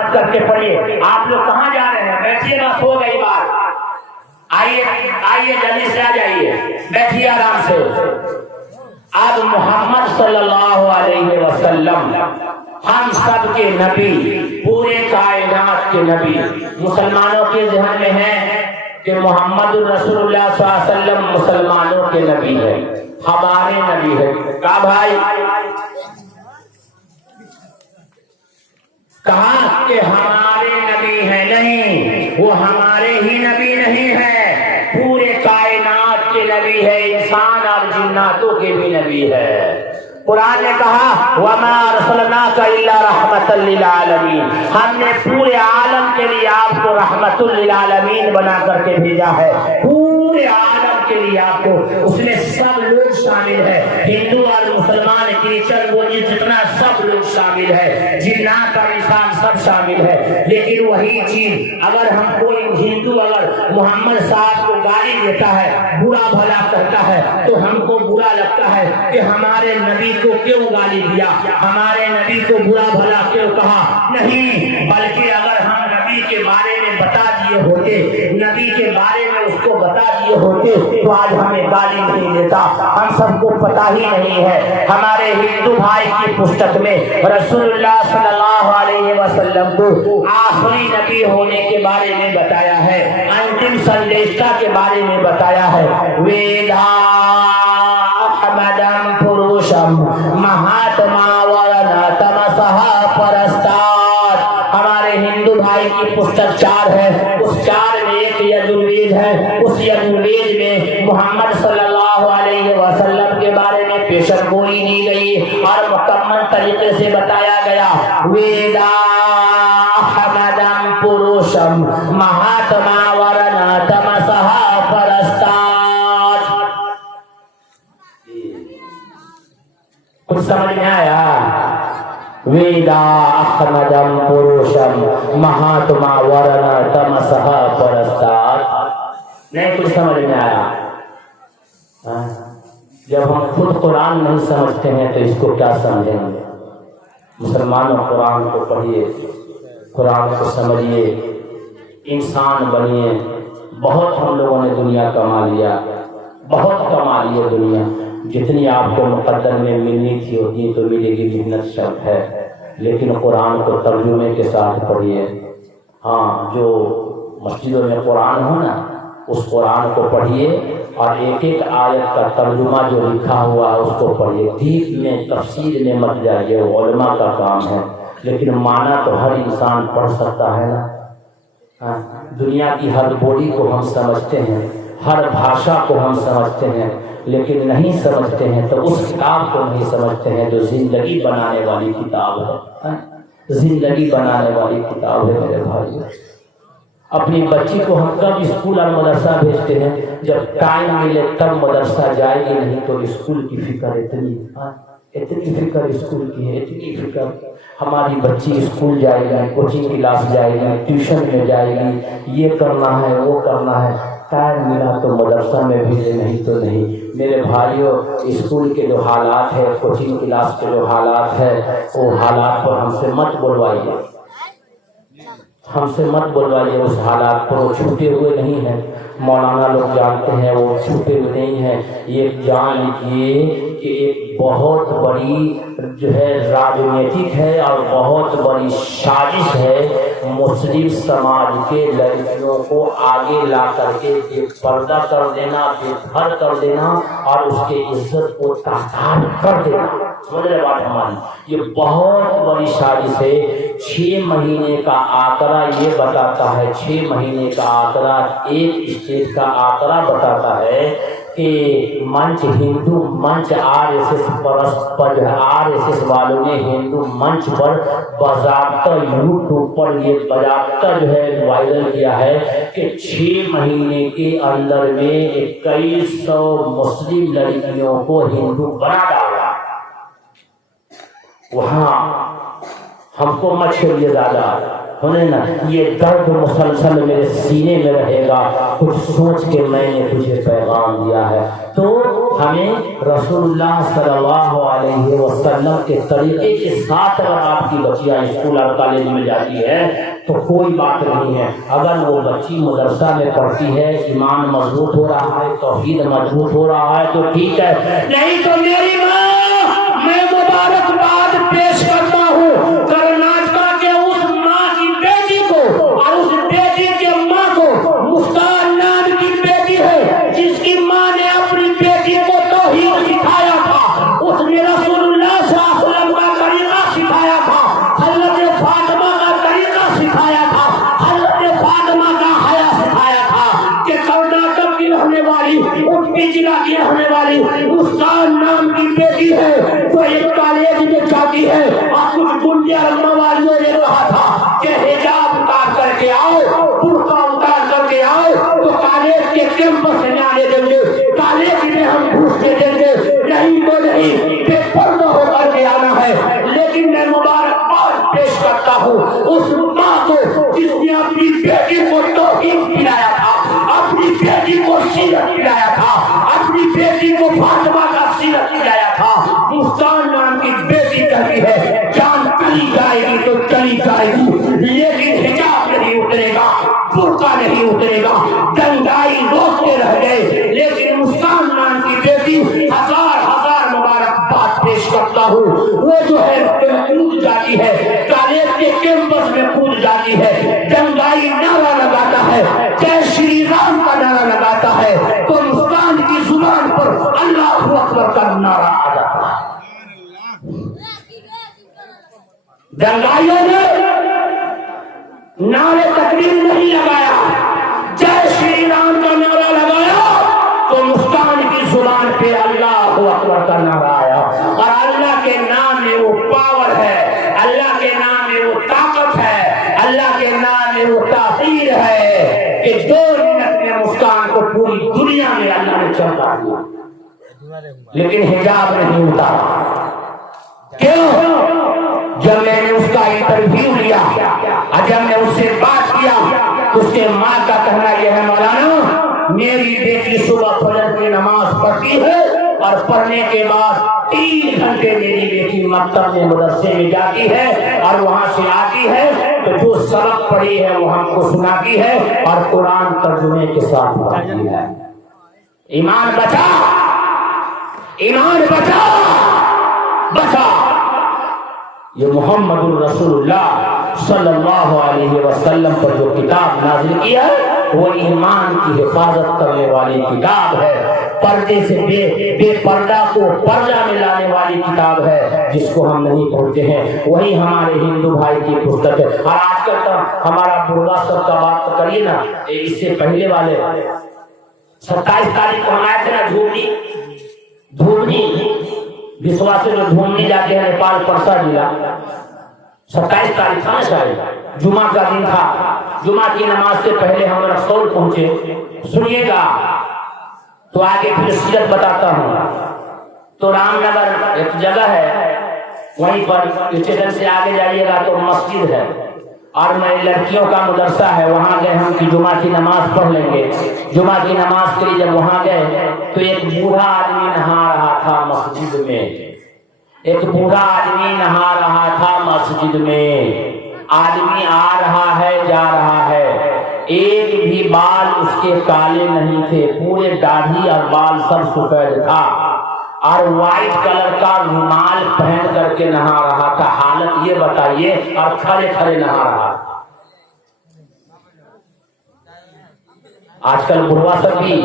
مت کر کے پڑھیے. آپ لوگ کہاں جا رہے ہیں؟ بیٹھیے، بس ہو گئی بات. آئیے جلدی سے آ جائیے، بیٹھیے آرام سے. اب محمد صلی اللہ علیہ وسلم ہم سب کے نبی، پورے کائنات کے نبی. مسلمانوں کے ذہن میں ہے کہ محمد رسول اللہ صلی اللہ علیہ وسلم مسلمانوں کے نبی ہے، ہمارے نبی ہے. کہا بھائی، کہا کہ ہمارے نبی ہے. نہیں، وہ ہمارے ہی نبی نہیں ہے، پورے کائنات کے نبی ہے، انسان اور جناتوں کے بھی نبی ہے. قرآن نے کہا وَمَا أَرْسَلْنَاكَ إِلَّا رَحْمَةً لِّلْعَالَمِينَ، ہم نے پورے عالم کے لیے آپ کو رحمت للعالمین بنا کر کے بھیجا ہے. پورے عالم کے لیے آپ کو، اس میں سب لوگ شامل ہے، ہندو اور مسلمان، کرسچن، بودھی، جتنا سب لوگ شامل ہے، جنات اور انسان سب شامل ہے. لیکن وہی چیز اگر ہم کوئی ہندو اگر محمد صاحب کو گالی دیتا ہے، برا بھلا کہتا ہے، تو ہم کو برا لگتا ہے کہ ہمارے نبی کو کیوں گالی دیا، ہمارے نبی کو برا بھلا کیوں کہا. نہیں، بلکہ اگر ہم نبی کے بارے میں بتا دیے ہوتے، نبی کے بارے میں اس کو بتا دیے ہوتے، تو آج ہمیں گالی نہیں دیتا. ہم سب کو پتا ہی نہیں ہے. ہمارے ہندو بھائی کی پستک میں رسول اللہ صلی اللہ علیہ وسلم کو آخری نبی ہونے کے بارے میں بتایا ہے، انتم سندیشتا کے بارے میں بتایا ہے. ویدا احمدم پروشم مہاتما ورنا تمسہ پرستار. ہمارے ہندو بھائی کی پستک 4 ہے، اس 4 میں ایک یجوروید ہے. اس یجوروید میں محمد صلی اللہ علیہ وسلم کے بارے میں پیشن گوئی دی گئی اور مکمل طریقے سے بتایا گیا. ویدا احمدم پروشم مہاتما ورنا تمسہ پرستار. کچھ سمجھ میں آیا؟ ویدا احمدم پروشم مہاتما ورنا تمسہ پرستار. نہیں کچھ سمجھ میں آیا؟ جب ہم خود قرآن نہیں سمجھتے ہیں تو اس کو کیا سمجھیں گے؟ مسلمانوں، قرآن کو پڑھیے، قرآن کو سمجھیے، انسان بنیے. بہت ہم لوگوں نے دنیا کما لیا، بہت کما لیے دنیا. جتنی آپ کو مقدر میں ملنی تھی اتنی تو ملے گی، محنت شرط ہے. لیکن قرآن کو ترجمے کے ساتھ پڑھیے. ہاں، جو مسجدوں میں قرآن ہو نا، اس قرآن کو پڑھیے اور ایک ایک آیت کا ترجمہ جو لکھا ہوا ہے اس کو پڑھیے. ڈیپ میں تفسیر میں مت جائیے، وہ علماء کا کام ہے. لیکن معنی تو ہر انسان پڑھ سکتا ہے نا. دنیا کی ہر بولی کو ہم سمجھتے ہیں، ہر بھاشا کو ہم سمجھتے ہیں، لیکن نہیں سمجھتے ہیں تو اس کتاب کو نہیں سمجھتے ہیں جو زندگی بنانے والی کتاب ہے. زندگی بنانے والی کتاب ہے میرے بھائی. اپنی بچی کو ہم کب اسکول اور مدرسہ بھیجتے ہیں؟ جب ٹائم ملے تب مدرسہ جائے گی، نہیں تو اسکول کی فکر اتنی فکر اسکول کی ہے، اتنی فکر. ہماری بچی اسکول جائے گی، کوچنگ کلاس جائے گی، ٹیوشن میں جائے گی، یہ کرنا ہے وہ کرنا ہے. ٹائم ملا تو مدرسہ میں بھیجے، نہیں تو نہیں. میرے بھائیوں، اسکول کے جو حالات ہے، کوچنگ کلاس کے جو حالات ہے، وہ حالات پر ہم سے مت بلوائیے، ہم سے مت بلوائیے. اس حالات پر وہ چھوٹے ہوئے نہیں ہیں. مولانا لوگ جانتے ہیں وہ چھوٹے ہوئے نہیں ہیں. یہ جان لیجیے کہ ایک بہت بڑی جو ہے راجنیتک ہے اور بہت بڑی سازش ہے مسلم سماج کے لڑکیوں کو آگے لا کر کے بے پردہ کر دینا، بے گھر کر دینا اور اس کے عزت کو تاثار کر دینا. سمجھ رہے بات ہماری؟ یہ بہت بڑی سازش ہے. 6 مہینے کا آنکڑا یہ بتاتا ہے، 6 مہینے کا آنکڑا ایک اسٹیٹ کا آنکڑا بتاتا ہے کہ منچ ہندو منچ RSS والوں نے ہندو منچ پر باضابطہ یوٹیوب پر یہ باضابطہ جو ہے وائرل کیا ہے کہ 6 مہینے کے اندر میں 2100 مسلم لڑکیوں کو ہندو بنا ڈالا. وہاں ہم کو مچھر یہ زیادہ ہونے نا، یہ درد مسلسل میرے سینے میں رہے گا، کچھ سوچ کے میں نے تجھے پیغام دیا ہے۔ تو ہمیں رسول اللہ صلی اللہ علیہ وسلم کے طریقے کے ساتھ اگر آپ کی بچیاں اسکول اور کالج میں جاتی ہے تو کوئی بات نہیں ہے۔ اگر وہ بچی مدرسہ میں پڑھتی ہے، ایمان مضبوط ہو رہا ہے، توحید مضبوط ہو رہا ہے تو ٹھیک ہے، نہیں تو میری ماں، میں مبارکباد پیش کرتا ہوں کرناٹکا کے اس ماں کی بیٹی کو اور اس بیٹی کے ماں کو، مسکان نام کی بیٹی ہے جس کی ماں نے اپنی بیٹی کو توحید سکھایا تھا، اس نے رسول اللہ صلی اللہ علیہ وسلم کا طریقہ سکھایا تھا، حضرت فاطمہ کا طریقہ سکھایا تھا، حضرت فاطمہ کا حیا سکھایا تھا کہ کرناٹک کی رہنے والی، اڈپی ضلع کی رہنے والی مسکان نام کی بیٹی ہے تو ایک کالج میں جاتی ہے اور کچھ گنڈے اور موالیوں نے کہا تھا کہ حجاب اتار کر کے آؤ، برقع اتار کر کے آؤ تو کالج کے کیمپس میں آنے دیں گے، کالج میں ہم گھسنے دیں گے، نہیں تو نہیں، بے پردہ ہو کر کے آنا ہے۔ لیکن میں مبارکباد پیش کرتا ہوں اس ماں کو جس نے اپنی بیٹی کو توحید پلایا تھا، اپنی بیٹی کو سیرت پلایا تھا، اپنی بیٹی کو فاطمہ کا سیرت پلایا تھا۔ مسکان نام کی بیٹی کہتی ہے جان چلی جائے گی تو چلی جائے گی، لیکن حجاب نہیں اترے گا، برقع نہیں اترے گا۔ دنگائی روکتے رہ گئے، لیکن مسکان نام کی بیٹی ہزار ہزار مبارکباد پیش کرتا ہوں، وہ جو ہے کود جاتی ہے، کالج کے کیمپس میں کود جاتی ہے، دنگائی نعرہ لگاتا ہے، جے شری رام کا نعرہ لگاتا ہے تو مسکان کی زبان پر اللہ اکبر کا نعرہ آ جاتا ہے۔ دنگائیوں نے نعرے تکبیر نہیں لگایا، جے شری رام کا نعرہ لگایا تو مسکان کی زبان پہ اللہ اکبر کا نعرہ آیا۔ اور اللہ کے نام میں وہ پاور ہے، اللہ کے نام میں وہ طاقت ہے، اللہ کے نام میں وہ تاثیر ہے کہ 2 منٹ میں مسکان کو پوری دنیا میں اللہ نے چمکا دیا، لیکن حجاب نہیں اتارا۔ کیوں؟ جب میں نے اس کا انٹرویو لیا اور جب میں اس سے بات کیا تو اس کے ماں کا کہنا یہ ہے مولانا میری بیٹی صبح فجر کی نماز پڑھتی ہے اور پڑھنے کے بعد 3 گھنٹے میری بیٹی مکتب میں مدرسے میں جاتی ہے اور وہاں سے آتی ہے تو جو سبق پڑھی ہے وہ ہم کو سناتی ہے اور قرآن ترجمے کے ساتھ پڑھتی ہے۔ ایمان بچا، ایمان بچا، بچا۔ یہ محمد الرسول اللہ صلی اللہ علیہ وسلم پر جو کتاب نازل کیا ہے وہ ایمان کی حفاظت کرنے والی کتاب ہے، پردے سے بے پردہ کو پردہ میں لانے والی کتاب ہے، جس کو ہم نہیں پڑھتے ہیں وہی ہمارے ہندو بھائی کی پستک ہے۔ اور آج کل تو ہمارا بروا سب کا بات کریے نا، اس سے پہلے والے 27 تاریخ کو ہم آئے تھے نا دھومنی بسوا سے جو ڈھونڈنے جاتے ہیں نیپال پرسا ضلع، 27 تاریخ تھا نا شاید، جمعہ کا دن تھا۔ جمعہ کی نماز سے پہلے ہم رسول پہنچے، سنیے گا تو آگے پھر سیرت بتاتا ہوں۔ تو رام نگر ایک جگہ ہے، وہیں پر اسٹیشن سے آگے جائیے گا تو مسجد ہے اور میں لڑکیوں کا مدرسہ ہے، وہاں گئے ہم کہ جمعہ کی نماز پڑھ لیں گے۔ جمعہ کی نماز کے لیے جب وہاں گئے تو ایک بوڑھا آدمی نہا رہا تھا مسجد میں، ایک بوڑھا آدمی نہا رہا تھا مسجد میں۔ آدمی آ رہا ہے جا رہا ہے، ایک بھی بال اس کے کالے نہیں تھے، پورے داڑھی اور بال سب سفید تھا اور وائٹ کلر کا رومال پہن کر کے نہا رہا تھا۔ حالت یہ بتائیے، اور کھڑے کھڑے نہا رہا۔ آج کل بڑھوا سب بھی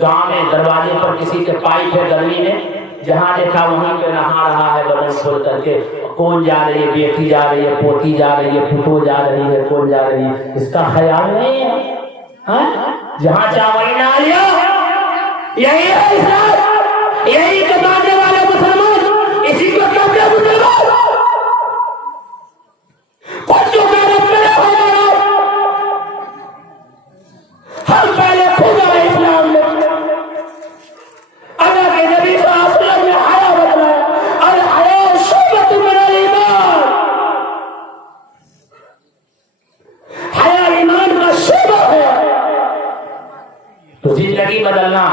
گاؤں میں دروازے پر کسی کے پائپ ہے گرمی میں، جہاں دیکھا وہیں پہ نہا رہا ہے بدن کھول کر کے۔ کون جا رہی ہے؟ بیٹی جا رہی ہے، پوتی جا رہی ہے، پھوپھو جا رہی ہے، کون جا رہی ہے، اس کا خیال نہیں ہے۔ جہاں چاہ وہیں نہا لیا، یہی ہے اسلام، یہی کمانے والے مسلمان، اسی کو کہتے ہیں مسلمان۔ بچوں کا رب میرے ہو گیا، ہم پہلے کھولا ہے اسلام میں، اللہ کے نبی صلی اللہ علیہ وسلم نے حیا بتلایا، الحیا شعبۃ من الایمان، زندگی بدلنا.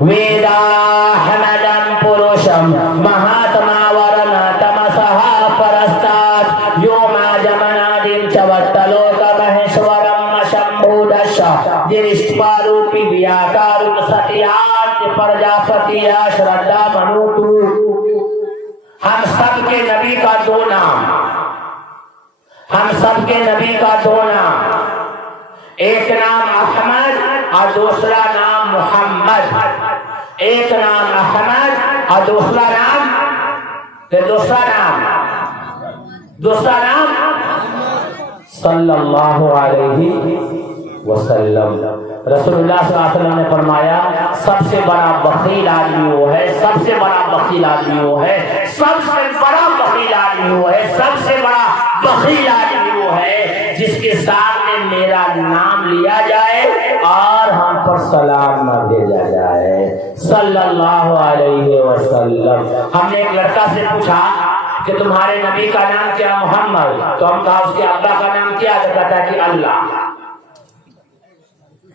ویداہمدم پروشم مہاتما ورنا تمسہا پرستات یوما جمنادیم چوٹلوک مہیشورم شمبودشا جرشپاروپی بیاکارم ستیات پرجاپتیا شردہ منوتو. ہم سب کے نبی کا دو نام، ہم سب کے نبی کا دو نام، ایک نام احمد اور دوسرا نام محمد. ایک نام احمد اور دوسرا نام صلی اللہ علیہ وسلم. رسول اللہ صلی اللہ علیہ وسلم نے فرمایا سب سے بڑا بخیل آدمی وہ ہے، سب سے بڑا بخیل آدمی وہ ہے، سب سے بڑا بخیل آدمی وہ ہے، سب سے بڑا بخیل آدمی وہ ہے جس کے سامنے میرا نام لیا جائے اور ہم پر سلام نہ بھیجا جائے صلی اللہ علیہ وسلم. ہم نے ایک لڑکا سے پوچھا کہ تمہارے نبی کا نام کیا؟ محمد. تو ہم کہا اس کے ابا کا نام کیا؟ تو کہتا ہے کہ اللہ.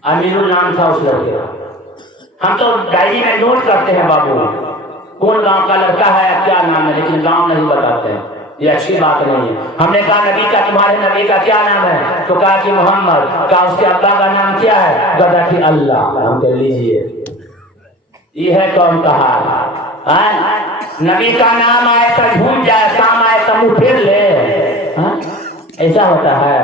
امین النام تھا اس لڑکے کا. ہم تو ڈائری میں نوٹ کرتے ہیں بابو کون گاؤں کا لڑکا ہے کیا نام ہے، لیکن گاؤں نہیں بتاتے ہیں، یہ اچھی بات نہیں ہے. ہم نے کہا نبی کا تمہارے نبی کا کیا نام ہے؟ تو کہا کہ محمد. کہا اس کے ابا کا نام کیا ہے؟ کہا کہ اللہ. ہم کہہ لیجیے یہ ہے قوم کا حال. نبی کا نام آئے تو جھوم جائے، کام آئے تو منہ پھیر لے. ایسا ہوتا ہے.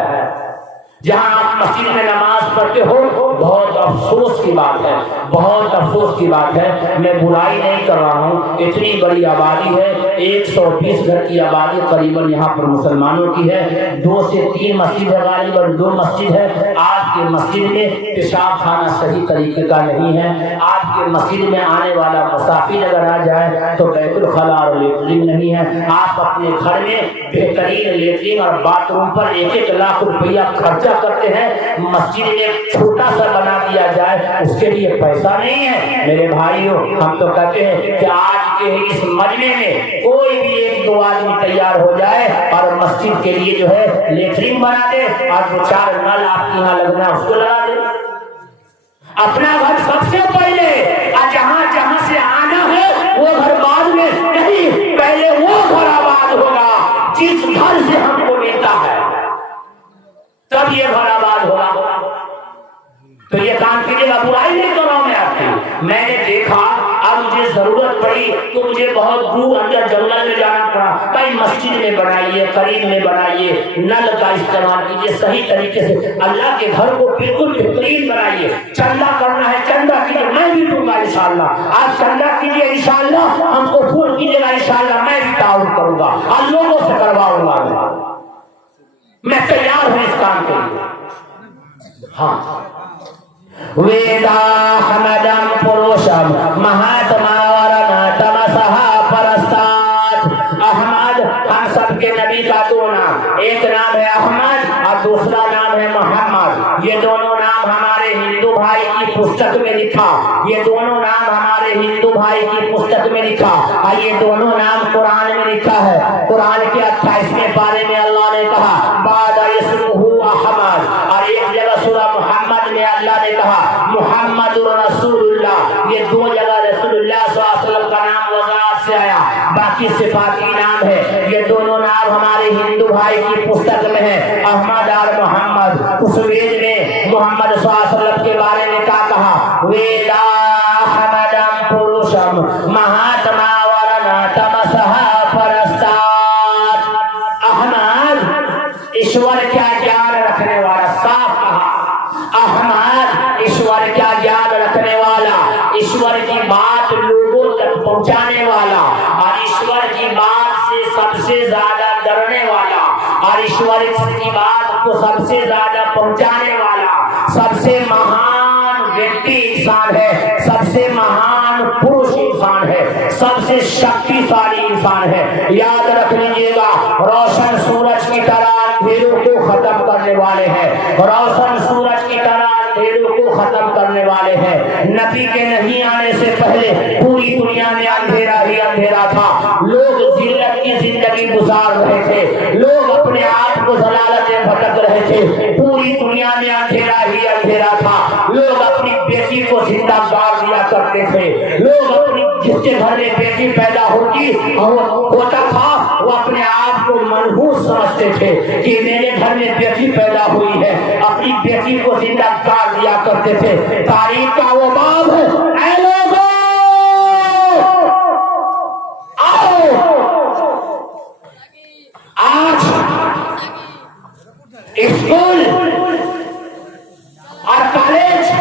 جہاں آپ مسجد میں نماز پڑھتے ہو بہت افسوس کی بات ہے، بہت افسوس کی بات ہے. میں برائی نہیں کر رہا ہوں، اتنی بڑی آبادی ہے، 120 گھر کی آبادی قریباً یہاں پر مسلمانوں کی ہے. 2 سے 3 مسجد ہے، غالباً 2 مسجد ہے. آپ کے مسجد میں پیشاب خانہ صحیح طریقے کا نہیں ہے. آپ کے مسجد میں آنے والا مسافر اگر آ جائے تو بیت الخلاء اور لیٹرین نہیں ہے. آپ اپنے گھر میں بہترین لیٹرین اور باتھ روم پر 1-1 لاکھ روپیہ خرچہ کرتے ہیں، مسجد میں چھوٹا سا بنا دیا جائے اس کے لیے پیسہ نہیں ہے. میرے بھائیوں ہم تو کہتے ہیں کہ آج کے اس مجمع میں کوئی بھی 1-2 آدمی تیار ہو جائے اور مسجد کے لیے جو ہے لیٹرین بنا دے اور 2-4 نل آپ کے یہاں لگنا اس کو لگا دے. اپنا گھر سب سے پہلے، اور جہاں جہاں سے آنا ہے وہ گھر بعد میں نہیں، پہلے وہ گھر آباد ہوگا جس گھر سے ہم کو ملتا ہے، تب یہ گھر آباد ہوگا. تو یہ کام کیجیے گا. برائی نہیں کر رہا ہوں میں آپ کی. میں نے دیکھا اب مجھے ضرورت پڑی تو مجھے بہت دور اندر جنگل میں جانا پڑا. بھائی مسجد میں بنائیے، قریب میں بنائیے، نل کا استعمال کیجیے صحیح طریقے سے. اللہ کے گھر کو بالکل بہترین بنائیے. چندہ کرنا ہے چندہ کیجیے، میں بھی دوں گا انشاءاللہ. آپ چندہ کیجیے انشاءاللہ، ہم کو فون کیجیے گا انشاءاللہ، میں بھی تعاون کروں گا اور لوگوں سے کرواؤں گا. میں تیار ہوں اس کام کے لیے. ہاں ویداہمدم پروشم مہاتما ورنا تمسہا پرستات. احمد ہم سب کے نبی کا 2 نام، ایک نام ہے احمد اور دوسرا نام ہے محمد. یہ دونوں نام ہمارے ہندو بھائی کی پستک میں لکھا، یہ دونوں نام ہمارے ہندو بھائی کی پستک میں لکھا اور یہ دونوں نام قرآن میں لکھا ہے. قرآن کے 28ویں پارے میں اللہ نے کہا بعد اسمہ احمد، اور ایک جگہ سورہ محمد میں اللہ نے کہا محمد رسول اللہ. یہ 2 جگہ رسول اللہ صلی اللہ علیہ وسلم کا نام وضاحت سے آیا، باقی صفاتی نام ہے. یہ دونوں نام ہمارے ہندو بھائی کی پستک میں ہے، احمد اور محمد. اس وید میں محمد صلی اللہ علیہ وسلم کے بارے میں کیا کہا؟ ویداہمدم پروشم مہاتما ورنا تمسہا پرستات. احمد ایشور کیا جان رکھنے والا، صاف کہا. احمد ایشور کیا جان رکھنے والا، ایشور کی بات لوگوں تک پہنچانے والا، اور ایشور کی بات سے سب سے زیادہ ڈرنے والا، اور ایشور کی بات کو سب سے زیادہ پہنچانے والا. سب سے مہان ویکتی انسان ہے، سب سے مہان پروش انسان ہے، سب سے شکتیشالی انسان ہے. یاد رکھ لیجیے گا روشن سورج کی طرح اندھیروں کو ختم کرنے والے ہیں، روشن سورج کی طرح اندھیروں کو ختم کرنے والے ہیں. نبی کے نہیں آنے سے پہلے پوری دنیا میں اندھیرا ہی اندھیرا تھا. لوگ ذلت کی زندگی گزار رہے تھے، لوگ اپنے آپ کو ضلالت میں بھٹک رہے تھے، پوری دنیا میں اندھیرا ہی اندھیرا تھا، لوگ اپنی بیٹی کو زندہ گاڑ دیا کرتے تھے، لوگ اپنی جس کے گھر میں بیٹی پیدا ہوتا تھا وہ اپنے آپ کو منحوس سمجھتے تھے کہ میرے گھر میں بیٹی پیدا ہوئی ہے، اپنی بیٹی کو زندہ گاڑ دیا کرتے تھے۔ تاریخ کا وہ باب ہے، اے لوگوں آؤ آج اسکول اور کالج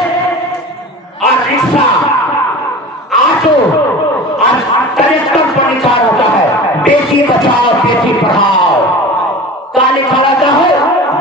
اور رکشہ آٹو اور ٹریکٹر پر لکھا ہوتا ہے بیٹی بچاؤ بیٹی پڑھاؤ، کیا لکھا رہتا ہے؟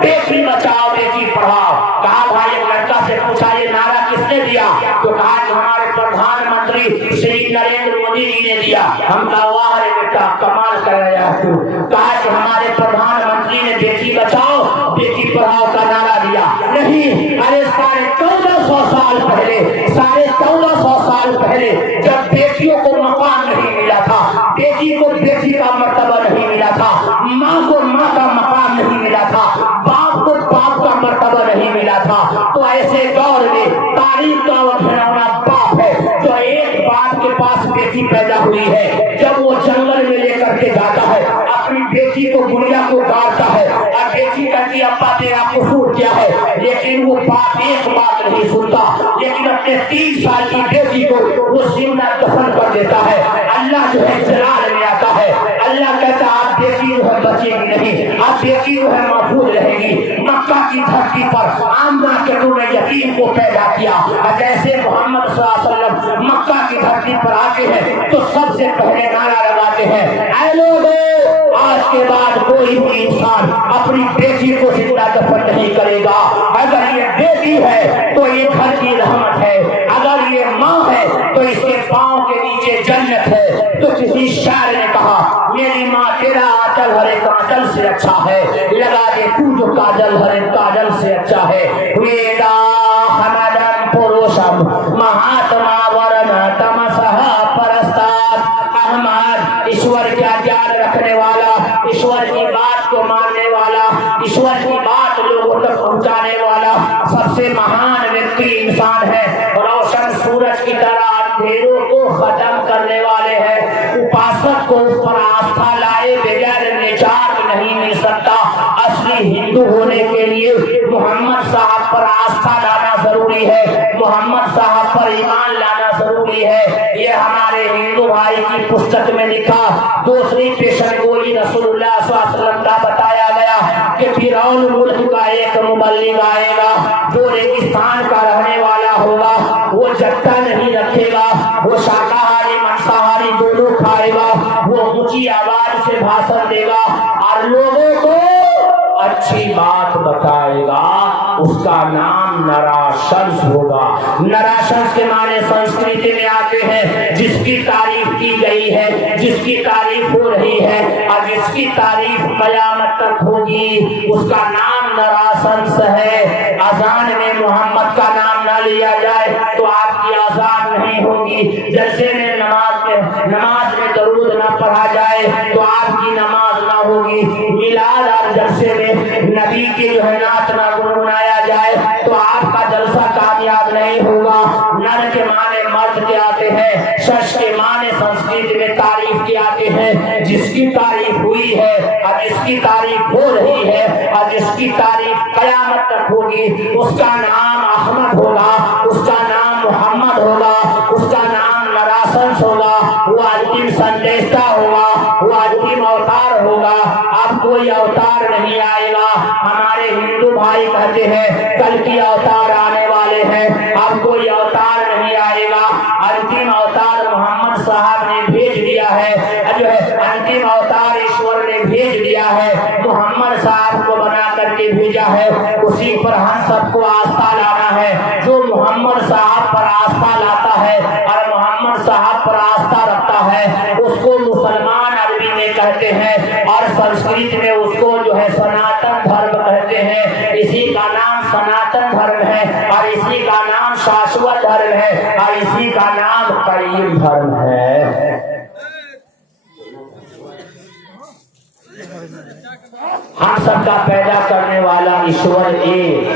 بیٹی بچاؤ بیٹی پڑھاؤ۔ کہا بھائی ایک لڑکا سے پوچھا یہ نعرہ کس نے دیا؟ تو کہا کہ ہمارے پردھان منتری شری نریندر مودی جی نے دیا۔ ہم کہا واہ رے بیٹا کمال کر رہا ہے تو۔ کہا کہ ہمارے پردھان منتری نے بیٹی بچاؤ بیٹی پڑھاؤ کا نعرہ دیا نہیں، ارے 1450 سال پہلے 1450 سال پہلے جب بیٹیوں کو مقام نہیں ملا تھا، بیٹی کو بیٹی کا مرتبہ نہیں ملا تھا، ماں کو ماں کا مقام نہیں ملا تھا، باپ کو باپ کا مرتبہ نہیں ملا تھا، تو ایسے دور میں تاریخ کا وہ گھناؤنا باپ ہے جو ایک باپ کے پاس بیٹی پیدا ہوئی ہے، جب وہ جنگل میں لے کر کے جاتا ہے اپنی بیٹی کو گڑیا کو کاٹتا ہے اور بیٹی کہتی ہے ابا تیرا قصور کیا ہے، لیکن وہ باپ ایک بات نہیں سنتا، لیکن اپنے 3 سال کی بیٹی کو وہ زندہ دفن کر دیتا ہے۔ اللہ جو ہے جلال میں آتا ہے، اللہ کہتا ہے آپ بیٹی جو ہے بچے گی نہیں، آپ بیٹی جو ہے محفوظ رہے گی۔ مکہ کی دھرتی پر آمنہ کے روح نے یتیم کو پیدا کیا، جیسے محمد صلی اللہ علیہ وسلم مکہ کی دھرتی پر آتے ہیں تو سب سے پہلے نعرہ لگاتے ہیں اے لوگوں آج کے بعد کوئی بھی انسان اپنی بیٹی کو زندہ دفن نہیں کرے گا، اگر یہ بیٹی ہے تو یہ گھر کی رحمت ہے، اگر یہ ماں ہے تو اس کے پاؤں کے نیچے جنت ہے۔ تو کسی شاعر نے کہا میری ماں تیرا آنچل ہر ایک آنچل سے اچھا ہے، لگا دے تو جو کاجل ہر ایک کاجل سے اچھا ہے۔ ویدا حمدن پروشم مہاتما ورن تمسہ پرستاد، احمد ایشور کا جان رکھنے والا، ایشور کی بات کو ماننے والا، ایشور کی بات لوگوں تک پہنچانے والا سب سے مہان ویکتی انسان ہے، روشن سورج کی طرح اندھیروں کو ختم کرنے والے ہیں۔ اپاسک کو اس پر آستھا لائے بغیر نجات نہیں مل سکتا۔ اصلی ہندو ہونے کے لیے محمد صاحب پر آستھا لانا ضروری ہے، محمد صاحب پر ایمان لانا ضروری ہے۔ یہ ہمارے ہندو بھائی کی پستک میں لکھا۔ دوسری پیشن گوئی رسول اللہ صلی اللہ علیہ وسلم کا بتایا گیا کہ فرعون ملک کا ایک مبلغ آئے گا جو ریگستان کا رہنے والا ہوگا، وہ جتہ نہیں رکھے گا، وہ شاکاہاری مانساہاری دونوں کھائے گا، وہ اونچی آواز سے بھاشن دے گا اور لوگوں کو اچھی بات بتائے گا، اس کا نام نراشنس ہوگا۔ نراشنس کے معنی سنسکرت میں آتے ہیں جس کی تعریف کی گئی ہے، جس کی تعریف ہو رہی ہے اور جس کی تعریف قیامت تک ہوگی، اس کا نام نراشنس ہے۔ اذان میں محمد کا نام نہ لیا جائے تو آپ کی اذان نہیں ہوگی، جلسے میں نماز میں درود نہ پڑھا جائے تو آپ کی نماز نہ ہوگی، میلاد اور جلسے میں نبی کی جو ہے نعت نہ گنگنایا جائے تو آپ کا جلسہ کامیاب نہیں ہوگا۔ نر کے معنی مرد کے آتے ہیں، شش کے معنی سنسکرت میں تعریف کے آتے ہیں۔ جس کی تعریف ہوئی ہے اور جس کی تعریف ہو رہی ہے اور جس کی تعریف قیامت تک ہوگی، اس کا نام احمد ہوگا، اس کا نام محمد ہوگا، اس کا نام نراسنس ہوگا، وہ انتم سندیشتا ہوگا، وہ انتم اوتار ہوگا۔ اب کوئی اوتار نہیں آئے گا۔ ہمارے ہندو بھائی کہتے ہیں کل کی اوتار آنے والے ہیں، اب کوئی اوتار نہیں آئے گا۔ انتم اوتار محمد صاحب نے بھیج دیا ہے، جو ہے انتم اوتار ایشور نے بھیج دیا ہے، محمد صاحب کو بنا کر کے بھیجا ہے، اسی پر ہم سب کو آستھا لانا ہے۔ جو محمد صاحب پر آستھا لاتا ہے اور محمد صاحب پر آستھا رکھتا ہے اس کو مسلمان عربی میں کہتے ہیں اور سنسکرت میں اس کو جو ہے سناتن دھرم کہتے ہیں۔ اسی کا نام سناتن دھرم ہے اور اسی کا نام شاشوت دھرم ہے اور اسی کا نام قیم دھرم ہے۔ ہم سب کا پیدا کرنے والا ایشور ایک،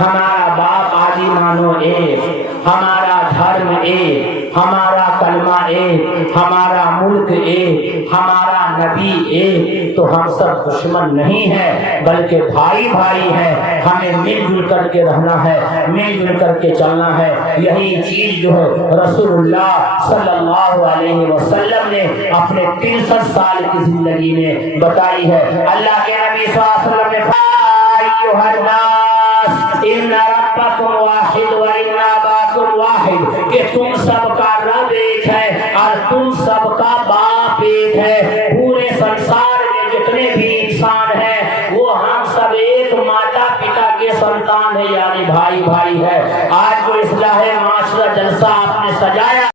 ہمارا باپ آدی مانو ایک، ہمارا دھرم ایک، ہمارا کلمہ ایک، ہمارا ملک ایک، ہمارا نبی ایک، تو ہم سب دشمن نہیں ہیں بلکہ بھائی بھائی ہیں۔ ہمیں مل جل کر کے رہنا ہے، مل جل کر کے چلنا ہے۔ یہی چیز جو ہے رسول اللہ صلی اللہ علیہ وسلم نے اپنے 63 سال کی زندگی میں بتائی ہے۔ اللہ کے نبی صلی اللہ علیہ وسلم نے ایھا الناس ان ربکم واحد و ان اباکم واحد، کہ تم سب کا رب ایک ہے اور تم سب کا باپ ایک ہے۔ پورے سنسار میں جتنے بھی انسان ہیں وہ ہم سب ایک ماتا پتا کے سنتان ہے، یعنی بھائی بھائی ہے۔ آج جو اصلاح معاشرہ جلسہ آپ نے سجایا